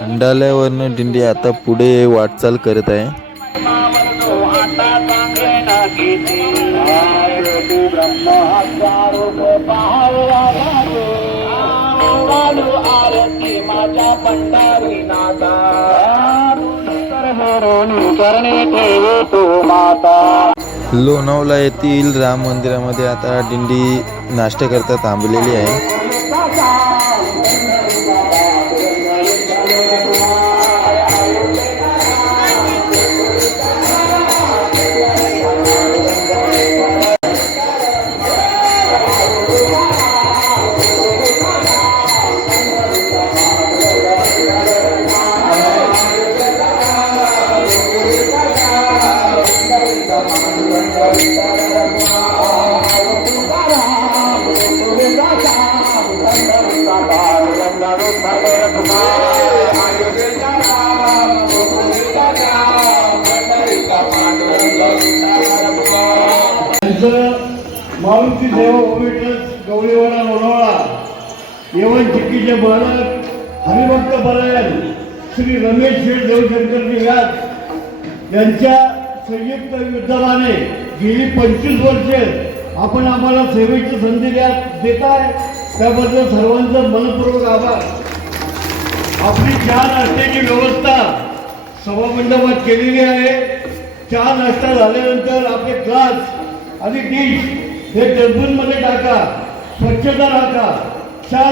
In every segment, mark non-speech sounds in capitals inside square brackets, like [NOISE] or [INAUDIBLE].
अंडाल्यावरनं दिंडी आता पुढे वाटचाल करत आहे. लोणावला येथील राम मंदिरामध्ये आता दिंडी नाश्ता करता थांबलेली आहे. मारुती देव ओविटस गवळीवाडा लोणावळा येवन चिक्कीचे बालक हरिभक्त परायण श्री रमेश शेठ देवशंकर निघात यांच्या संयुक्त विद्यमाने गेली पंचवीस वर्षे आपण आम्हाला सेवेची संधी द्या देताय. त्याबद्दल सर्वांचं मनपूर्वक आभार. आपली चहा नाश्त्याची व्यवस्था सभामंडपात केलेली आहे. चहा नाश्ता झाल्यानंतर आपले ग्लास आणि डिश हे डस्टबिनमध्ये टाका. स्वच्छता राखा. चहा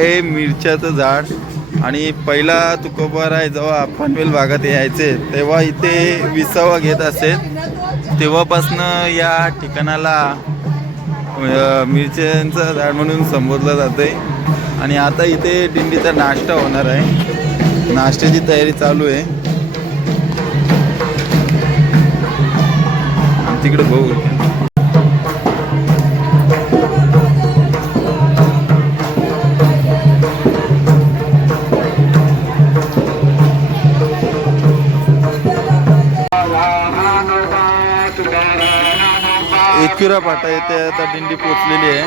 हे मिरच्याचं झाड आणि पहिला तुकोबाराय जेव्हा पनवेल भागात यायचे तेव्हा इथे विसावा घेत असेल तेव्हापासनं या ठिकाणाला मिरच्यांचं झाड म्हणून संबोधलं जाते आणि आता इथे दिंडीचा नाश्ता होणार आहे. नाश्त्याची तयारी चालू आहे. तिकडे बघू. एकविरा फाटा येथे आता दिंडी पोचलेली आहे.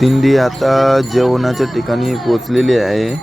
दिंडी आता जेवणाच्या ठिकाणी पोचलेली आहे.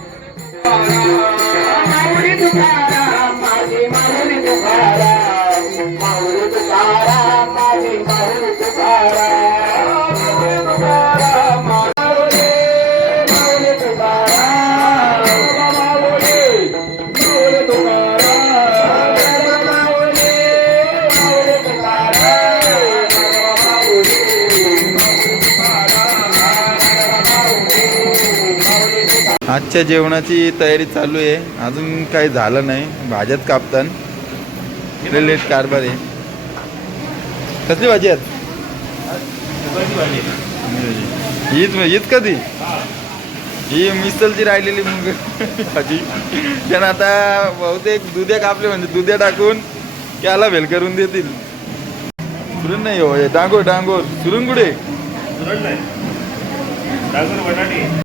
आजच्या जेवणाची तयारी चालू आहे. अजून काही झालं नाही. भाज्यात कापतान. इकडे लेट कारभार आहे. कसली भाजी आहेत हीच हीच कधी? ही मिसलची राहिलेली मग भाजी. त्यानं आता बहुतेक दुध्या कापले म्हणजे दुध्या टाकून त्याला भेल करून देतील. सुरून नाही हो हे डांगोर डांगोर. सुरण कुठे? सुरण नाही. आहे बटाटे.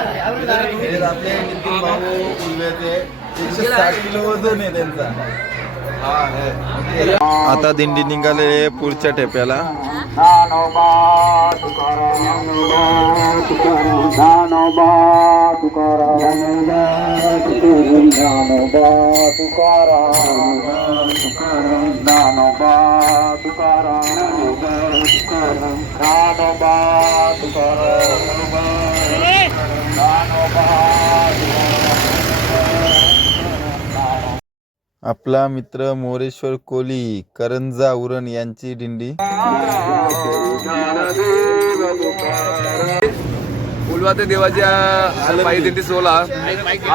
आहे आपले नितीन भाऊ उलवेचे तीनशे साठ किलो वजन आहे त्यांचा आता दिंडी निघाले पुढच्या टेप्याला ज्ञानोबा तुकाराम आपला मित्र मोरेश्वर कोली करंजा उरण यांची दिंडी. [LAUGHS] उलवा ते देवाच्या पायी दिंडी सोहळा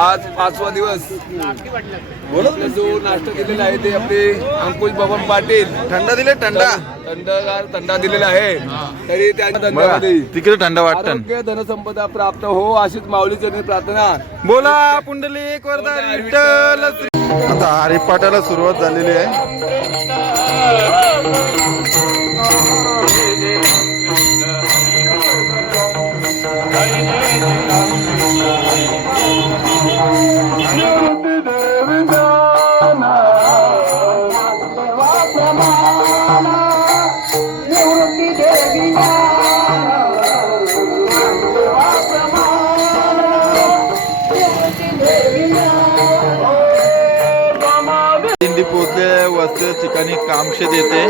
आज पाचवा दिवस. जो नाश्ता दिलेला आहे ते आपले अंकुश बाबा पाटील. थंडा दिले थंडा. थंडगार थंडा दिलेला आहे. तरी त्या तिकडे थंड वाटतं. धनसंपदा प्राप्त हो अशीच माऊली चरणी प्रार्थना. बोला पुंडलिक वरदा विठ्ठल. आता हरिपाठाला सुरुवात झालेली आहे. पोहोचले ठिकाणी कामशेत येते.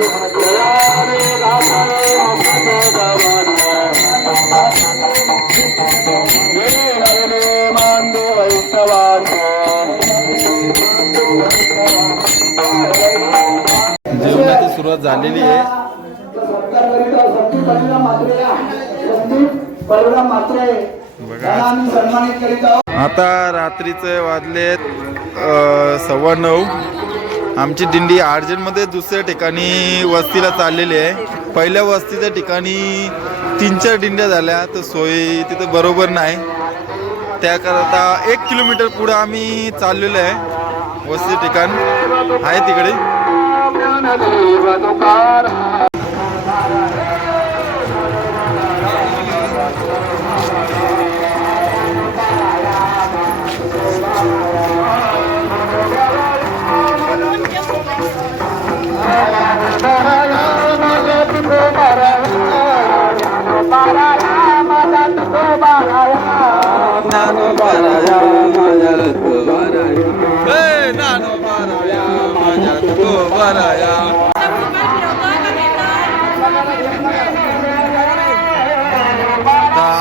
जेवणाची सुरुवात झालेली आहे. बघा. आता रात्रीचे वाजलेत सव्वा नऊ. आमची दिंडी अर्जंटमध्ये दुसऱ्या ठिकाणी वस्तीला चाललेली आहे. पहिल्या वस्तीच्या ठिकाणी तीन चार दिंड्या झाल्या तर सोय तिथं बरोबर नाही. त्याकरता एक किलोमीटर पुढं आम्ही चाललेलो आहे. वस्ती ठिकाण आहे तिकडे.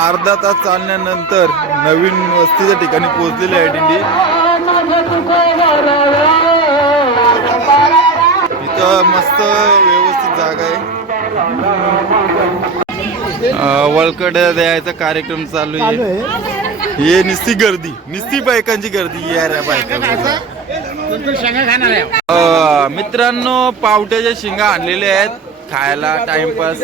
अर्धा तास चालण्यानंतर नवीन वस्तीच्या ठिकाणी पोहोचलेली आहे दिंडी. इथं मस्त व्यवस्थित जागा आहे. वळकड द्यायचा कार्यक्रम चालू आहे. हे निस्ती गर्दी निस्ती बायकांची गर्दी या रे बायका अं, मित्रांनो पावट्याच्या शिंगा आणलेल्या आहेत. खायला टाइमपास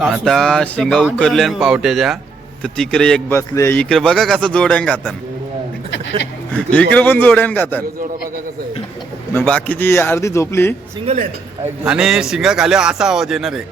आता शिंगा उकरल्या पावट्याच्या. तर तिकडे एक बसले. इकडे बघा कसं जोड्यान खातान. इकडे पण जोड्यान खातान. न बाकीची अर्धी झोपली. आणि शिंगा खाली असा आवाज येणार आहे.